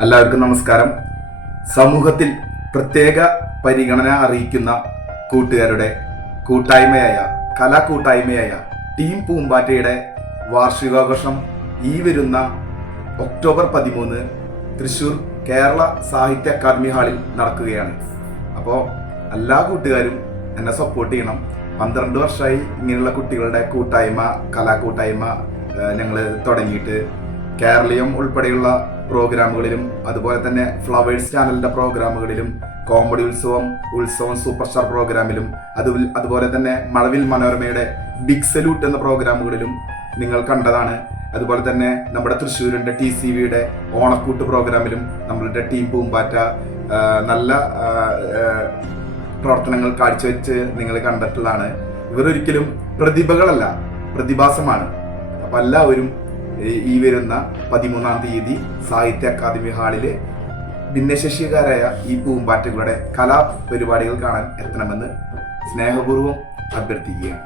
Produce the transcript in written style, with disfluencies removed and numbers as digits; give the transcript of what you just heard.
എല്ലാവർക്കും നമസ്കാരം. സമൂഹത്തിൽ പ്രത്യേക പരിഗണന അറിയിക്കുന്ന കൂട്ടുകാരുടെ കൂട്ടായ്മയായ കലാകൂട്ടായ്മയായ ടീം പൂമ്പാറ്റയുടെ വാർഷികാഘോഷം ഈ വരുന്ന ഒക്ടോബർ 13 തൃശ്ശൂർ കേരള സാഹിത്യ അക്കാദമി ഹാളിൽ നടക്കുകയാണ്. അപ്പോൾ എല്ലാ കൂട്ടുകാരും എന്നെ സപ്പോർട്ട് ചെയ്യണം. 12 വർഷമായി ഇങ്ങനെയുള്ള കുട്ടികളുടെ കലാകൂട്ടായ്മ ഞങ്ങൾ തുടങ്ങിയിട്ട് കേരളീയം ഉൾപ്പെടെയുള്ള പ്രോഗ്രാമുകളിലും അതുപോലെ തന്നെ ഫ്ലവേഴ്സ് ചാനലിന്റെ പ്രോഗ്രാമുകളിലും കോമഡി ഉത്സവം സൂപ്പർ സ്റ്റാർ പ്രോഗ്രാമിലും അതുപോലെ തന്നെ മഴവിൽ മനോരമയുടെ ബിഗ് സല്യൂട്ട് എന്ന പ്രോഗ്രാമുകളിലും നിങ്ങൾ കണ്ടതാണ്. അതുപോലെ തന്നെ നമ്മുടെ തൃശ്ശൂരിന്റെ TCVയുടെ ഓണക്കൂട്ട് പ്രോഗ്രാമിലും നമ്മളുടെ ടീം പൂമ്പാറ്റ നല്ല പ്രവർത്തനങ്ങൾ കാഴ്ചവെച്ച് നിങ്ങൾ കണ്ടിട്ടുള്ളതാണ്. ഇവരൊരിക്കലും പ്രതിഭകളല്ല, പ്രതിഭാസമാണ്. അപ്പൊ എല്ലാവരും ഈ വരുന്ന 13-ാം തീയതി സാഹിത്യ അക്കാദമി ഹാളില് ഭിന്നശേഷിക്കാരായ ഈ പൂമ്പാറ്റകളുടെ കലാപരിപാടികൾ കാണാൻ എത്തണമെന്ന് സ്നേഹപൂർവ്വം അഭ്യർത്ഥിക്കുകയാണ്.